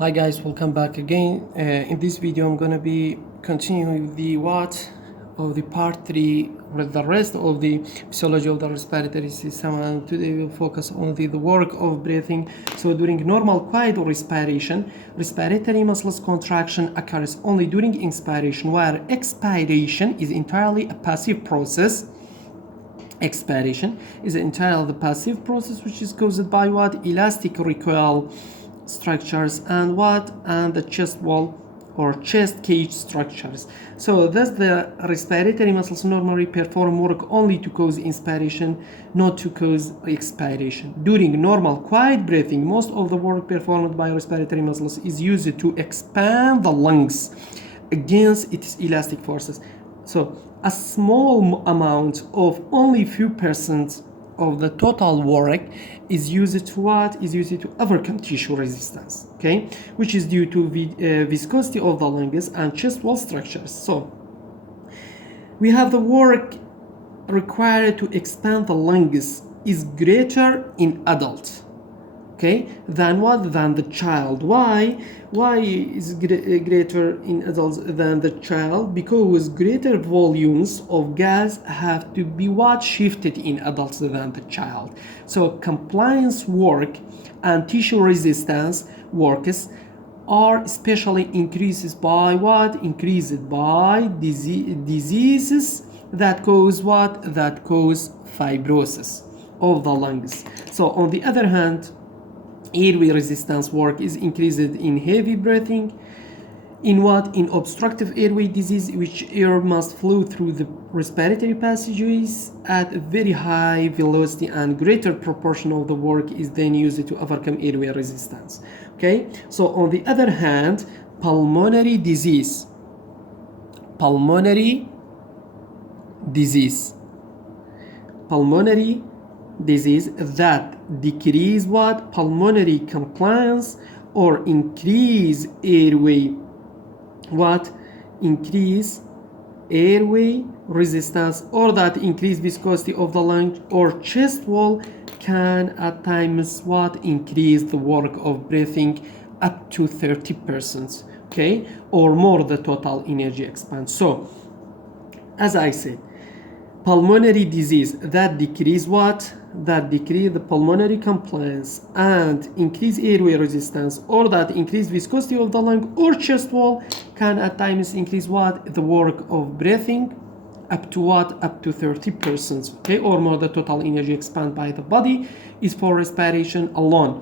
Hi guys, welcome back again. In this video I'm gonna be continuing with the part 3 with the rest of the physiology of the respiratory system, and today we'll focus on the work of breathing. So during normal quiet respiration, respiratory muscles contraction occurs only during inspiration, while expiration is entirely a passive process. Expiration is entirely the passive process, which is caused by what? Elastic recoil structures and the chest wall or chest cage structures. So thus the respiratory muscles normally perform work only to cause inspiration, not to cause expiration. During normal quiet breathing, most of the work performed by respiratory muscles is used to expand the lungs against its elastic forces. So a small amount of only few percent of the total work is used to what? Is used to overcome tissue resistance, okay? Which is due to viscosity of the lungs and chest wall structures. So we have the work required to expand the lungs is greater in adults, okay, than what? Than the child. Why is greater in adults than the child? Because greater volumes of gas have to be what? Shifted in adults than the child. So compliance work and tissue resistance works are especially increased by what? Increased by diseases that cause what? That cause fibrosis of the lungs. So on the other hand, airway resistance work is increased in heavy breathing. In what? In obstructive airway disease, which air must flow through the respiratory passageways at a very high velocity, and greater proportion of the work is then used to overcome airway resistance. Okay, so on the other hand, pulmonary disease that decrease what? Pulmonary compliance or increase airway what? Increase airway resistance, or that increase viscosity of the lung or chest wall can at times what? Increase the work of breathing up to 30%, okay, or more the total energy expands. So as I said, pulmonary disease that decrease what? That decrease the pulmonary compliance and increase airway resistance, or that increase viscosity of the lung or chest wall, can at times increase what? The work of breathing up to what? Up to 30%, okay, or more the total energy expanded by the body is for respiration alone,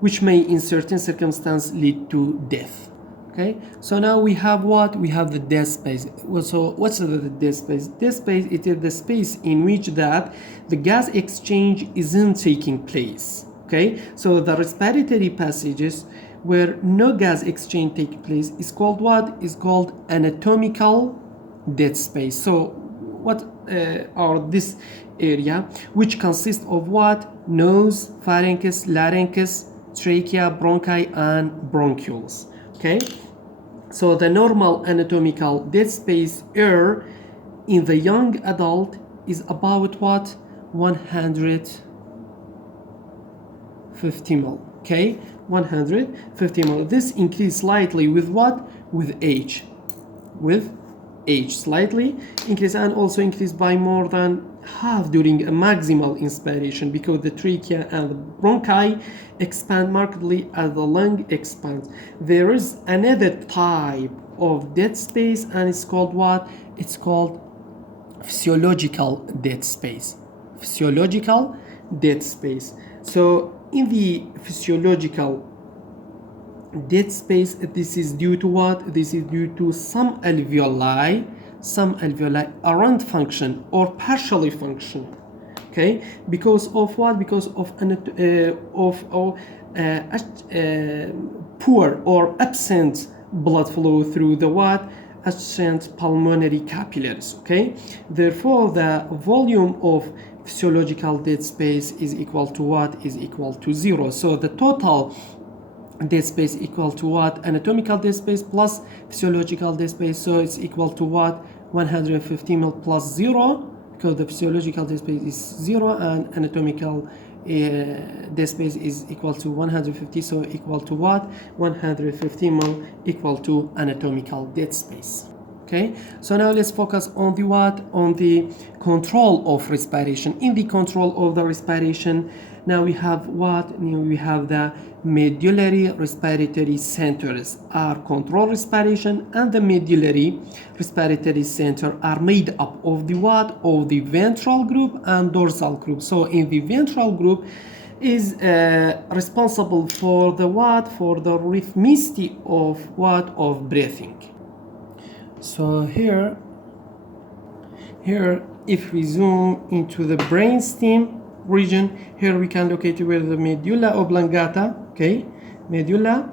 which may in certain circumstances lead to death. Okay, so now we have what? We have the dead space. So what's the dead space? Dead space, it is the space in which that the gas exchange isn't taking place. Okay, so the respiratory passages where no gas exchange takes place is called what? Is called anatomical dead space. So what are this area, which consists of what? Nose, pharynx, larynx, trachea, bronchi, and bronchioles. Okay, so the normal anatomical dead space air in the young adult is about what? 150 ml. Okay, 150 ml. This increases slightly with what? With age. With age, slightly increase, and also increase by more than half during a maximal inspiration, because the trachea and the bronchi expand markedly as the lung expands. There is another type of dead space, and it's called what? It's called physiological dead space. Physiological dead space. So in the physiological dead space, this is due to what? This is due to some alveoli aren't function or partially function, okay, because of what? Because of poor or absent blood flow through the what? Adjacent pulmonary capillaries, okay. Therefore the volume of physiological dead space is equal to what? Is equal to 0. So the total dead space equal to what? Anatomical dead space plus physiological dead space. So it's equal to what? 150 ml plus 0, because the physiological dead space is 0 and anatomical dead space is equal to 150, so equal to what? 150 mol equal to anatomical dead space. Okay, so now let's focus on the what? On the control of respiration. In the control of the respiration, now we have what? Now we have the medullary respiratory centers are control respiration, and the medullary respiratory center are made up of the what? Of the ventral group and dorsal group. So in the ventral group is responsible for the what? For the rhythmicity of what? Of breathing. So here if we zoom into the brainstem region, here we can locate it with the medulla oblongata. Okay, medulla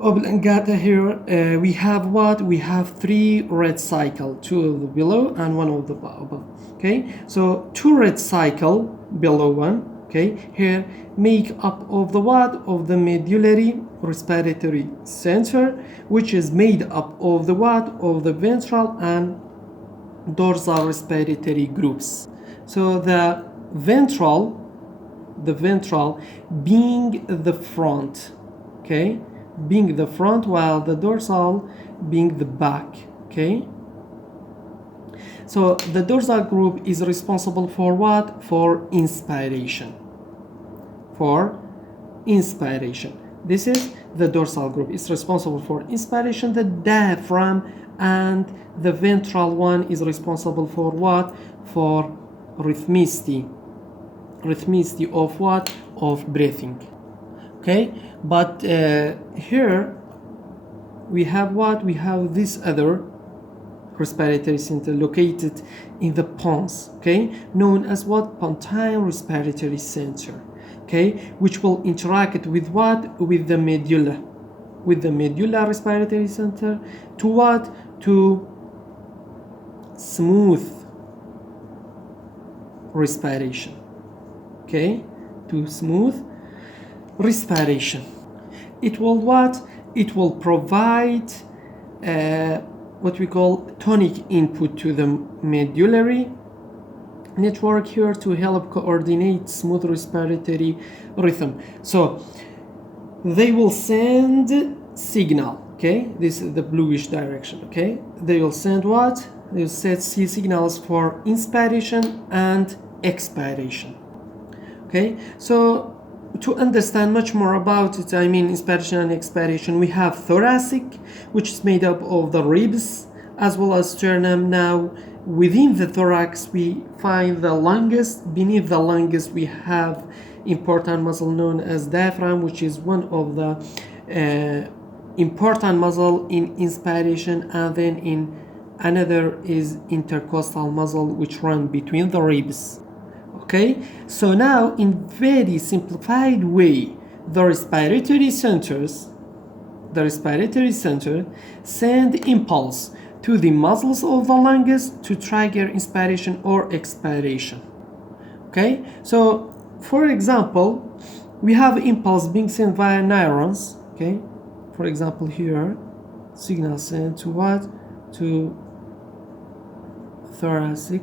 oblongata. Here we have what? We have 3 red cycle, 2 of the below and 1 of the above. Okay, so 2 red cycle below 1. Okay, here make up of the what? Of the medullary respiratory center, which is made up of the what? Of the ventral and dorsal respiratory groups. So the ventral being the front, okay, being the front, while the dorsal being the back. Okay, so the dorsal group is responsible for what? For inspiration. For inspiration. This is the dorsal group. It's responsible for inspiration. The diaphragm and the ventral one is responsible for what? For rhythmicity. Rhythmicity of what? Of breathing. Okay, but here we have what? We have this other respiratory center located in the pons, okay, known as what? Pontine respiratory center, okay, which will interact with what? With the medulla, with the medulla respiratory center to what? To smooth respiration, okay, to smooth respiration. It will what? It will provide what we call tonic input to the medullary network here to help coordinate smooth respiratory rhythm. So they will send signal, okay, this is the bluish direction, okay, they will send what? They will set signals for inspiration and expiration. Okay, so to understand much more about it, I mean inspiration and expiration, we have thoracic, which is made up of the ribs as well as sternum. Now within the thorax we find the lungs. Beneath the lungs we have important muscle known as diaphragm, which is one of the important muscle in inspiration, and then in another is intercostal muscle which run between the ribs. Okay, so now in very simplified way, the respiratory center send impulse to the muscles of the lungs to trigger inspiration or expiration. Okay, so for example, we have impulse being sent via neurons. Okay, for example here, signal sent to what? To thoracic.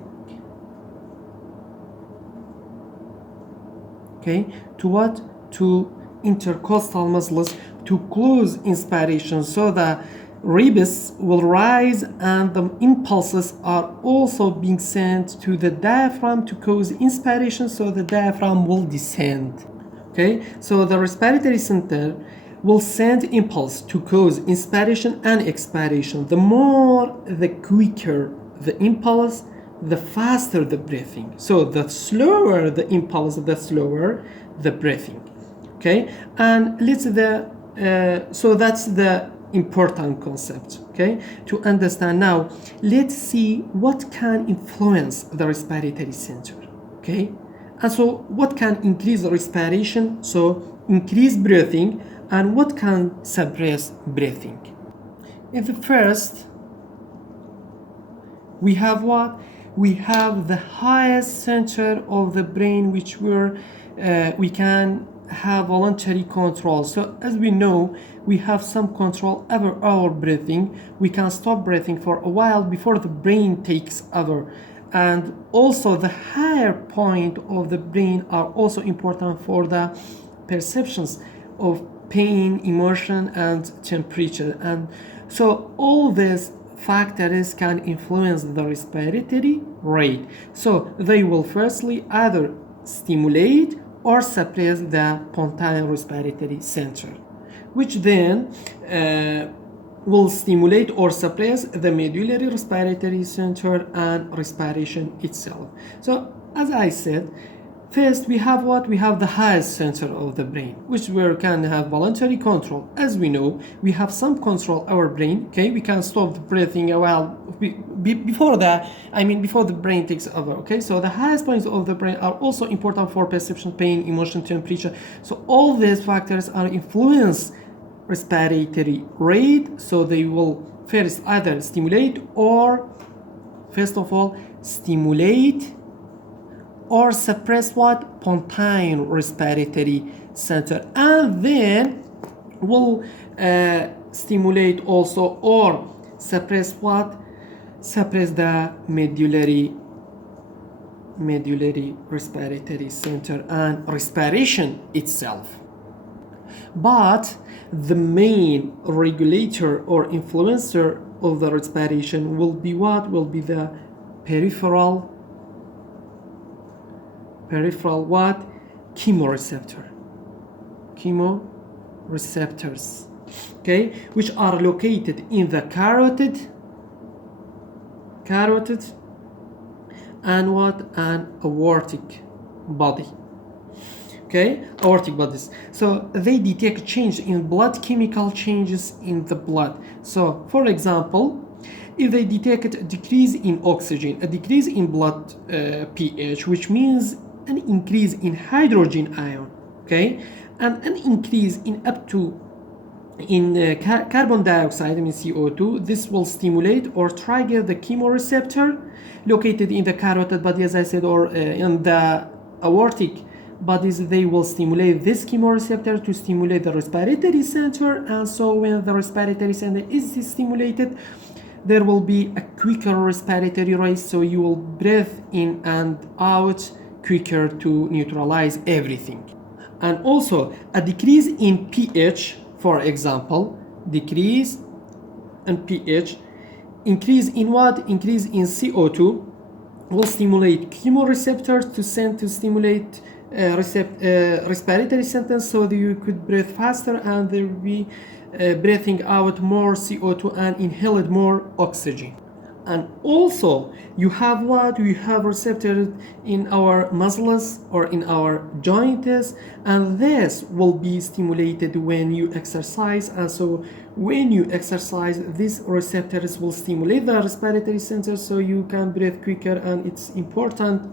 Okay, to what? To intercostal muscles to close inspiration, so the ribs will rise, and the impulses are also being sent to the diaphragm to cause inspiration, so the diaphragm will descend. Okay, so the respiratory center will send impulse to cause inspiration and expiration. The more, the quicker the impulse, the faster the breathing. So the slower the impulse, the slower the breathing. Okay, and so that's the important concept. Okay, to understand now, let's see what can influence the respiratory center. Okay, and so what can increase the respiration, so increase breathing, and what can suppress breathing. In the first, we have what? We have the highest center of the brain, which we can have voluntary control. So as we know, we have some control over our breathing. We can stop breathing for a while before the brain takes over and also the higher point of the brain are also important for the perceptions of pain, emotion, and temperature. And so all these factors can influence the respiratory rate. So they will firstly either stimulate or suppress the pontine respiratory center, which then will stimulate or suppress the medullary respiratory center and respiration itself. So as I said, first we have what? We have the highest center of the brain, which we can have voluntary control. As we know, we have some control our brain, okay? We can stop the breathing a while before the brain takes over, okay? So the highest points of the brain are also important for perception, pain, emotion, temperature. So all these factors are influence respiratory rate, so they will first either stimulate or first of all stimulate or suppress what? Pontine respiratory center, and then will stimulate also or suppress what? Suppress the medullary respiratory center and respiration itself. But the main regulator or influencer of the respiration will be what? Will be the peripheral what? Chemoreceptors, okay, which are located in the carotid and what? An aortic body. Okay, aortic bodies. So they detect change in blood, chemical changes in the blood. So for example, if they detect a decrease in oxygen, a decrease in blood pH, which means an increase in hydrogen ion, okay, and an increase in carbon dioxide, I mean CO2, this will stimulate or trigger the chemoreceptor located in the carotid body, as I said, or in the aortic bodies. They will stimulate this chemoreceptor to stimulate the respiratory center, and so when the respiratory center is stimulated, there will be a quicker respiratory rate, so you will breathe in and out quicker to neutralize everything. And also a decrease in pH, for example, decrease in pH, increase in what? Increase in CO2 will stimulate chemoreceptors to stimulate respiratory center, so that you could breathe faster and there will be breathing out more CO2 and inhaled more oxygen. And also you have what? We have receptors in our muscles or in our joints, and this will be stimulated when you exercise. And so when you exercise, these receptors will stimulate the respiratory center, so you can breathe quicker. And it's important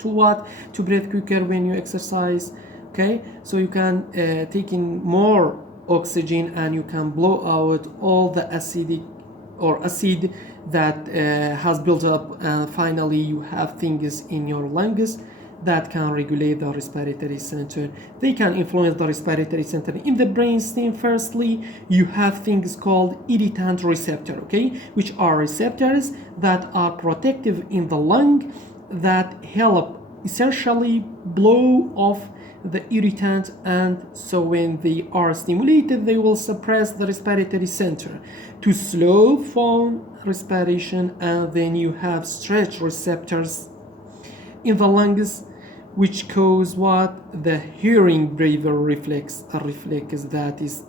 to what? To breathe quicker when you exercise, okay? So you can take in more oxygen and you can blow out all the acid that has built up, and finally you have things in your lungs that can regulate the respiratory center. They can influence the respiratory center in the brainstem. Firstly, you have things called irritant receptor, okay, which are receptors that are protective in the lung that help essentially blow off the irritant, and so when they are stimulated, they will suppress the respiratory center to slow down respiration. And then you have stretch receptors in the lungs, which cause what? The hearing breather reflex, a reflex that is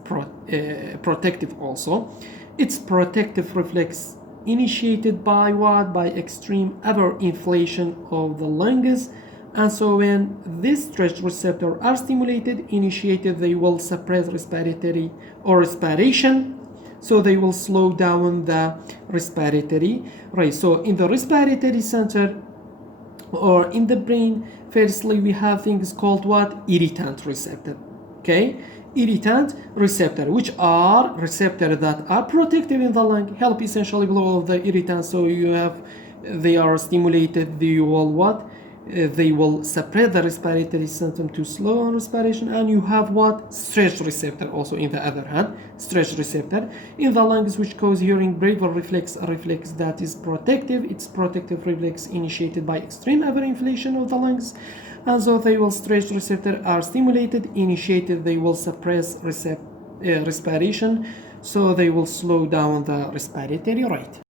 protective also. It's protective reflex initiated by what? By extreme overinflation of the lungs. And so when these stretch receptors are stimulated, initiated, they will suppress respiratory or respiration, so they will slow down the respiratory rate. So in the respiratory center or in the brain, firstly we have things called what? Irritant receptor, okay? Irritant receptor, which are receptors that are protective in the lung, help essentially blow off the irritant. So they are stimulated, you will what? they will suppress the respiratory symptom to slow down respiration. And you have what? Stretch receptor also in the other hand. Stretch receptor in the lungs, which cause hearing braver reflex, a reflex that is protective. It's protective reflex initiated by extreme overinflation of the lungs. And so they will stretch receptor are stimulated, initiated, they will suppress respiration, so they will slow down the respiratory rate.